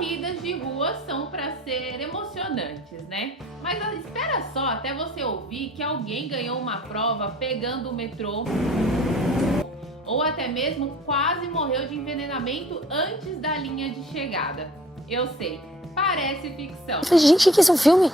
Corridas de rua são para ser emocionantes, né? Mas espera só até você ouvir que alguém ganhou uma prova pegando o metrô ou até mesmo quase morreu de envenenamento antes da linha de chegada. Eu sei, parece ficção. Gente, que isso é um filme?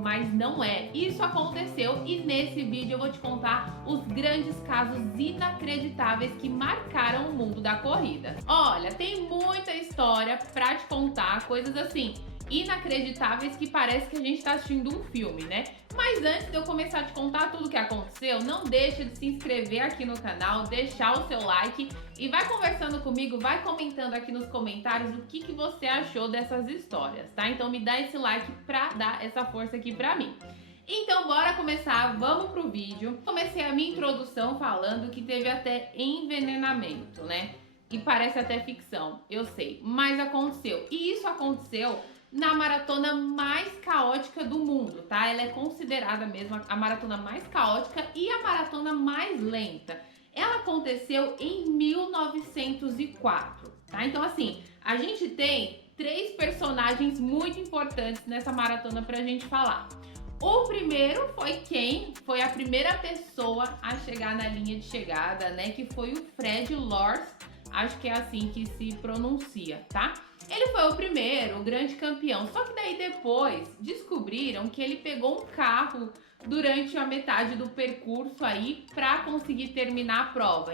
Mas não é. Isso aconteceu e nesse vídeo eu vou te contar os grandes casos inacreditáveis que marcaram o mundo da corrida. Olha, tem muita história pra te contar, coisas assim inacreditáveis que parece que a gente tá assistindo um filme, né? Mas antes de eu começar a te contar tudo o que aconteceu, não deixa de se inscrever aqui no canal, deixar o seu like e vai conversando comigo, vai comentando aqui nos comentários o que você achou dessas histórias, tá? Então me dá esse like pra dar essa força aqui pra mim. Então bora começar, vamos pro vídeo. Comecei a minha introdução falando que teve até envenenamento, né? E parece até ficção, eu sei, mas aconteceu. E isso aconteceu na maratona mais caótica do mundo, tá? Ela é considerada mesmo a maratona mais caótica e a maratona mais lenta. Ela aconteceu em 1904, tá? Então assim, a gente tem 3 personagens muito importantes nessa maratona pra gente falar. O primeiro foi quem? Foi a primeira pessoa a chegar na linha de chegada, né? Que foi o Fred Lorz, acho que é assim que se pronuncia, tá? Ele foi o primeiro, o grande campeão, só que daí depois descobriram que ele pegou um carro durante a metade do percurso aí pra conseguir terminar a prova.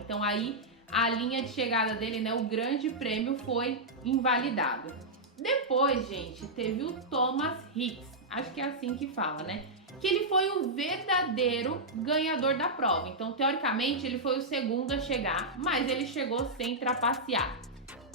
Então aí a linha de chegada dele, né, o grande prêmio foi invalidado. Depois, gente, teve o Thomas Hicks, acho que é assim que fala, né? Que ele foi o verdadeiro ganhador da prova. Então, teoricamente, ele foi o segundo a chegar, mas ele chegou sem trapacear.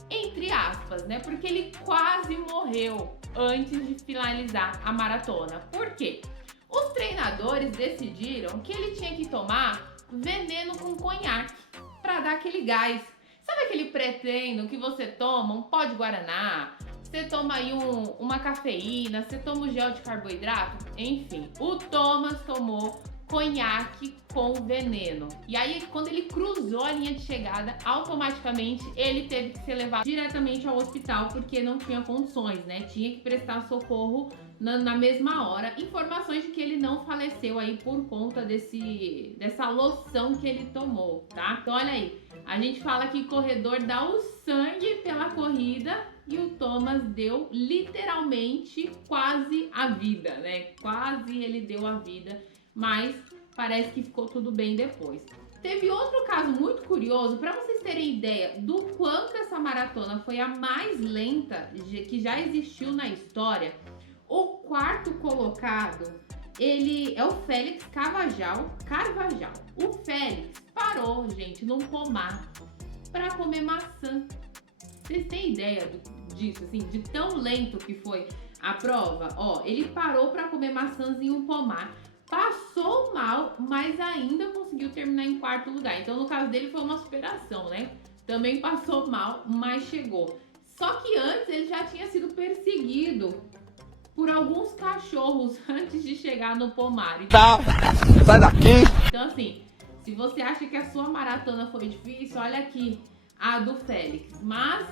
Entre aspas, né? Porque ele quase morreu antes de finalizar a maratona. Por quê? Os treinadores decidiram que ele tinha que tomar veneno com conhaque para dar aquele gás. Sabe aquele pré-treino que você toma um pó de guaraná? Você toma aí uma cafeína, você toma um gel de carboidrato, enfim. O Thomas tomou conhaque com veneno. E aí, quando ele cruzou a linha de chegada, automaticamente ele teve que ser levado diretamente ao hospital, porque não tinha condições, né? Tinha que prestar socorro na mesma hora. Informações de que ele não faleceu aí por conta dessa loção que ele tomou, tá? Então, olha aí. A gente fala que o corredor dá o sangue pela corrida e o Thomas deu literalmente quase a vida, né? Quase ele deu a vida, mas parece que ficou tudo bem depois. Teve outro caso muito curioso, para vocês terem ideia do quanto essa maratona foi a mais lenta que já existiu na história. O quarto colocado, ele é o Félix Carvajal. O Félix parou, gente, num pomar para comer maçã. Vocês têm ideia disso, assim, de tão lento que foi a prova? Ó, ele parou para comer maçãs em um pomar, passou mal, mas ainda conseguiu terminar em quarto lugar. Então, no caso dele, foi uma superação, né? Também passou mal, mas chegou. Só que antes ele já tinha sido perseguido por alguns cachorros antes de chegar no pomar. Tá, sai daqui! Então, assim, se você acha que a sua maratona foi difícil, olha aqui a do Félix. Mas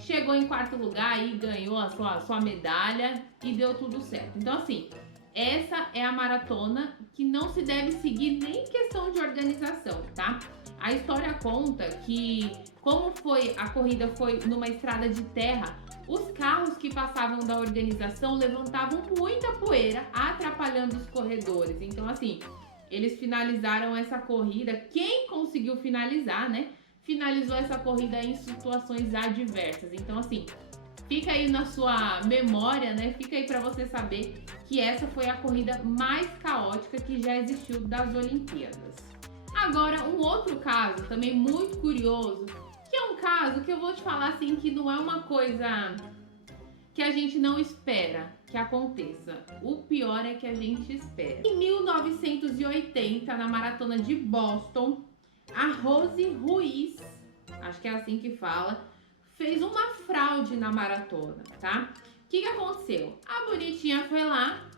chegou em quarto lugar e ganhou a sua medalha e deu tudo certo. Então, assim, essa é a maratona que não se deve seguir nem questão de organização, tá? A história conta que, como a corrida foi numa estrada de terra, os carros que passavam da organização levantavam muita poeira, atrapalhando os corredores. Então, assim, eles finalizaram essa corrida. Quem conseguiu finalizar, né? Finalizou essa corrida em situações adversas. Então, assim, fica aí na sua memória, né? Fica aí para você saber que essa foi a corrida mais caótica que já existiu das Olimpíadas. Agora, um outro caso também muito curioso, que é um caso que eu vou te falar assim que não é uma coisa que a gente não espera que aconteça. O pior é que a gente espera. Em 1980, na maratona de Boston, a Rose Ruiz, acho que é assim que fala, fez uma fraude na maratona, tá? O que aconteceu? A bonitinha foi lá,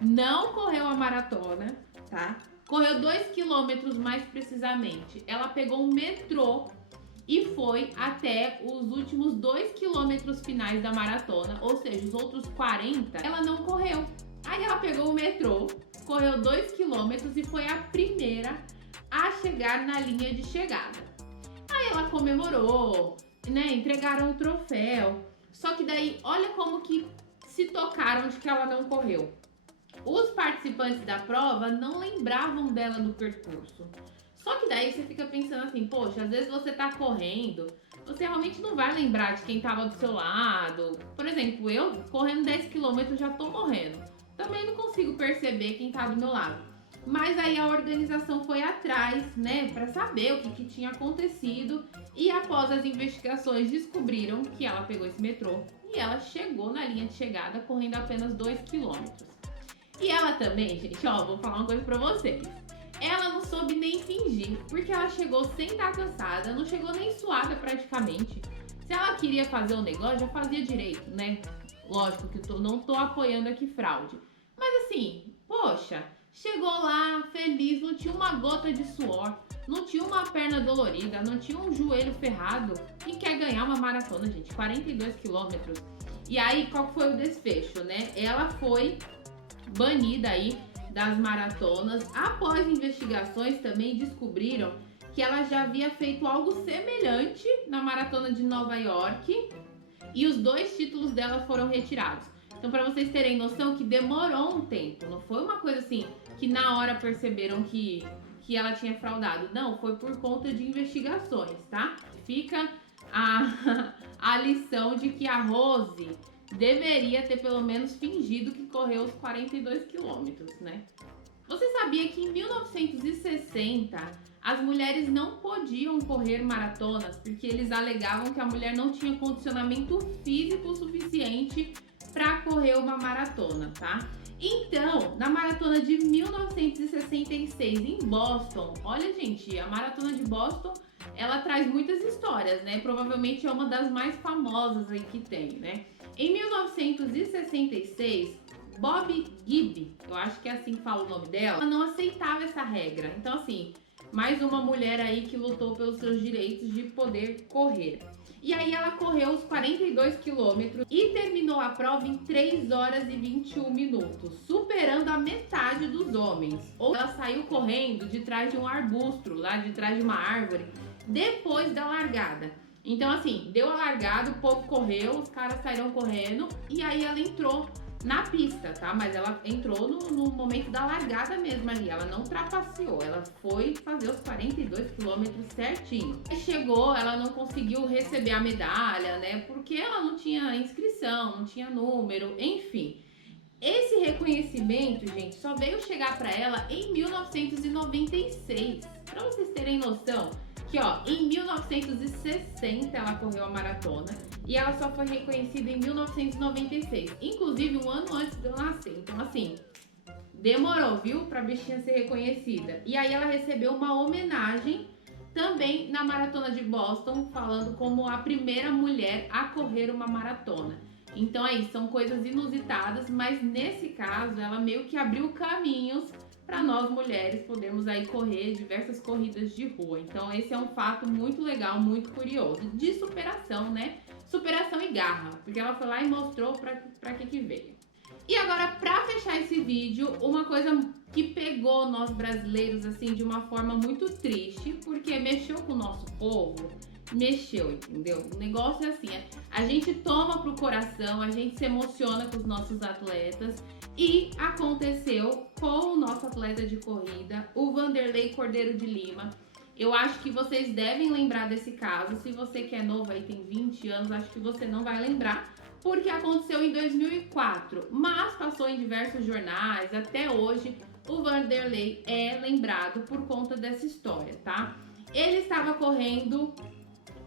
não correu a maratona, tá? Correu 2 quilômetros mais precisamente. Ela pegou um metrô e foi até os últimos 2 quilômetros finais da maratona, ou seja, os outros 40, ela não correu. Aí ela pegou o metrô, correu 2 quilômetros e foi a primeira a chegar na linha de chegada. Aí ela comemorou, né? Entregaram o troféu. Só que daí, olha como que se tocaram de que ela não correu. Os participantes da prova não lembravam dela no percurso. Só que daí você fica pensando assim, poxa, às vezes você tá correndo, você realmente não vai lembrar de quem tava do seu lado. Por exemplo, eu correndo 10 km já tô morrendo. Também não consigo perceber quem tá do meu lado. Mas aí a organização foi atrás, né, para saber o que tinha acontecido. E após as investigações descobriram que ela pegou esse metrô e ela chegou na linha de chegada correndo apenas 2 quilômetros. E ela também, gente, ó, vou falar uma coisa pra vocês. Ela não soube nem fingir, porque ela chegou sem estar cansada, não chegou nem suada praticamente. Se ela queria fazer um negócio, já fazia direito, né? Lógico que eu não tô apoiando aqui fraude. Mas assim, poxa, chegou lá feliz, não tinha uma gota de suor, não tinha uma perna dolorida, não tinha um joelho ferrado e quer ganhar uma maratona, gente, 42 quilômetros. E aí, qual foi o desfecho, né? Ela foi banida aí das maratonas. Após investigações também descobriram que ela já havia feito algo semelhante na maratona de Nova York e os 2 títulos dela foram retirados. Então, para vocês terem noção que demorou um tempo, não foi uma coisa assim que na hora perceberam que ela tinha fraudado. Não, foi por conta de investigações, tá? Fica a lição de que a Rose deveria ter pelo menos fingido que correu os 42 quilômetros, né? Você sabia que em 1960 as mulheres não podiam correr maratonas porque eles alegavam que a mulher não tinha condicionamento físico suficiente para correr uma maratona, tá? Então, na maratona de 1966 em Boston, olha, gente, a maratona de Boston, ela traz muitas histórias, né? Provavelmente é uma das mais famosas aí que tem, né? Em 1966, Bob Gibb, eu acho que é assim que fala o nome dela, ela não aceitava essa regra. Então, assim, mais uma mulher aí que lutou pelos seus direitos de poder correr. E aí ela correu os 42 quilômetros e terminou a prova em 3 horas e 21 minutos, superando a metade dos homens. Ou ela saiu correndo de trás de um arbusto, lá de trás de uma árvore, depois da largada. Então, assim, deu a largada, o povo correu, os caras saíram correndo e aí ela entrou na pista, tá? Mas ela entrou no momento da largada mesmo ali, ela não trapaceou, ela foi fazer os 42 quilômetros certinho. E chegou, ela não conseguiu receber a medalha, né? Porque ela não tinha inscrição, não tinha número, enfim. Esse reconhecimento, gente, só veio chegar pra ela em 1996. Pra vocês terem noção, que ó, em 1960 ela correu a maratona e ela só foi reconhecida em 1996, inclusive um ano antes de eu nascer. Então assim, demorou, viu, pra bichinha ser reconhecida. E aí ela recebeu uma homenagem também na maratona de Boston, falando como a primeira mulher a correr uma maratona. Então aí, são coisas inusitadas, mas nesse caso ela meio que abriu caminhos para nós mulheres podermos aí correr diversas corridas de rua. Então esse é um fato muito legal, muito curioso, de superação, né? Superação e garra, porque ela foi lá e mostrou para que veio. E agora, para fechar esse vídeo, uma coisa que pegou nós brasileiros assim de uma forma muito triste, porque mexeu com o nosso povo, mexeu, entendeu? O negócio é assim, a gente toma pro coração, a gente se emociona com os nossos atletas. E aconteceu com o nosso atleta de corrida, o Vanderlei Cordeiro de Lima. Eu acho que vocês devem lembrar desse caso. Se você que é novo aí, tem 20 anos, acho que você não vai lembrar, porque aconteceu em 2004, mas passou em diversos jornais. Até hoje, o Vanderlei é lembrado por conta dessa história, tá? Ele estava correndo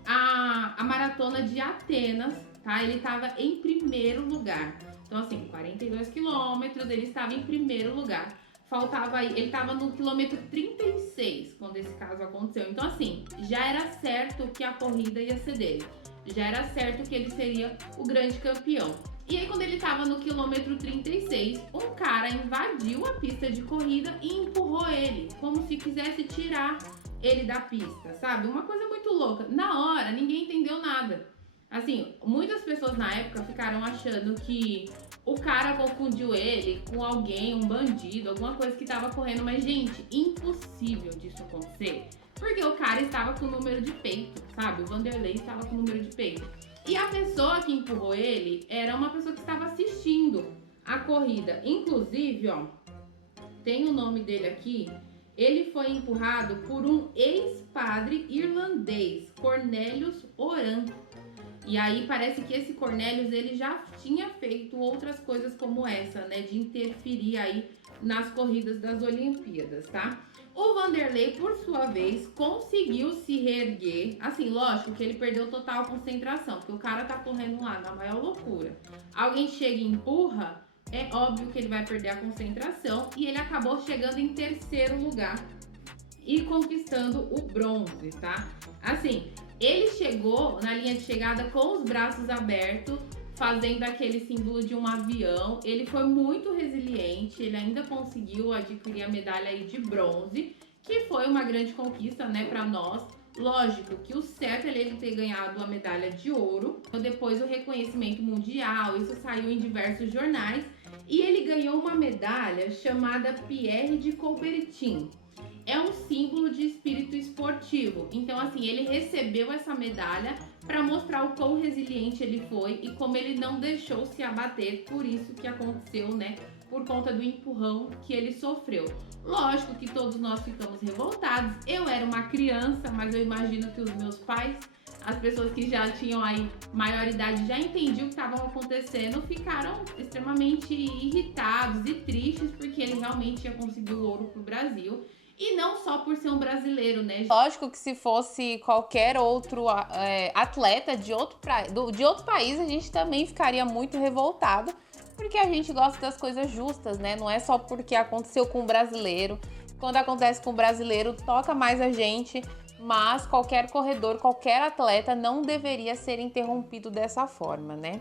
a maratona de Atenas, tá? Ele estava em primeiro lugar. Então, assim, 42 quilômetros, ele estava em primeiro lugar. Faltava aí, ele estava no quilômetro 36 quando esse caso aconteceu. Então, assim, já era certo que a corrida ia ser dele. Já era certo que ele seria o grande campeão. E aí, quando ele tava no quilômetro 36, um cara invadiu a pista de corrida e empurrou ele, como se quisesse tirar ele da pista, sabe? Uma coisa muito louca. Na hora, ninguém entendeu nada. Assim, muitas pessoas na época ficaram achando que o cara confundiu ele com alguém, um bandido, alguma coisa que tava correndo. Mas, gente, impossível disso acontecer. Porque o cara estava com o número de peito, sabe? O Vanderlei estava com o número de peito. E a pessoa que empurrou ele era uma pessoa que estava assistindo a corrida. Inclusive, ó, tem o nome dele aqui. Ele foi empurrado por um ex-padre irlandês, Cornelius Oran. E aí parece que esse Cornelius, ele já tinha feito outras coisas como essa, né? De interferir aí nas corridas das Olimpíadas, tá? O Vanderlei, por sua vez, conseguiu se reerguer. Assim, lógico que ele perdeu total concentração, porque o cara tá correndo lá na maior loucura. Alguém chega e empurra, é óbvio que ele vai perder a concentração. E ele acabou chegando em terceiro lugar e conquistando o bronze, tá? Assim, ele chegou na linha de chegada com os braços abertos, fazendo aquele símbolo de um avião. Ele foi muito resiliente, ele ainda conseguiu adquirir a medalha aí de bronze, que foi uma grande conquista, né, para nós. Lógico que o certo é ele ter ganhado a medalha de ouro, depois o reconhecimento mundial, isso saiu em diversos jornais, e ele ganhou uma medalha chamada Pierre de Coubertin. É um símbolo de espírito esportivo. Então, assim, ele recebeu essa medalha para mostrar o quão resiliente ele foi e como ele não deixou se abater por isso que aconteceu, né? Por conta do empurrão que ele sofreu. Lógico que todos nós ficamos revoltados. Eu era uma criança, mas eu imagino que os meus pais, as pessoas que já tinham aí maioridade, já entendiam o que estava acontecendo, ficaram extremamente irritados e tristes porque ele realmente ia conseguir o ouro pro Brasil. E não só por ser um brasileiro, né? Lógico que se fosse qualquer outro atleta de outro país, a gente também ficaria muito revoltado, porque a gente gosta das coisas justas, né? Não é só porque aconteceu com o brasileiro. Quando acontece com o brasileiro, toca mais a gente, mas qualquer corredor, qualquer atleta não deveria ser interrompido dessa forma, né?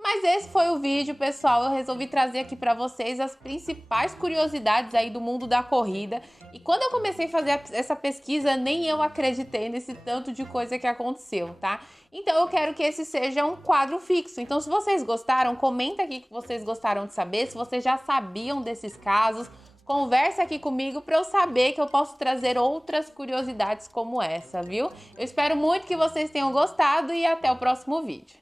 Mas esse foi o vídeo, pessoal. Eu resolvi trazer aqui para vocês as principais curiosidades aí do mundo da corrida. E quando eu comecei a fazer essa pesquisa, nem eu acreditei nesse tanto de coisa que aconteceu, tá? Então eu quero que esse seja um quadro fixo. Então, se vocês gostaram, comenta aqui que vocês gostaram de saber, se vocês já sabiam desses casos. Conversa aqui comigo para eu saber que eu posso trazer outras curiosidades como essa, viu? Eu espero muito que vocês tenham gostado e até o próximo vídeo.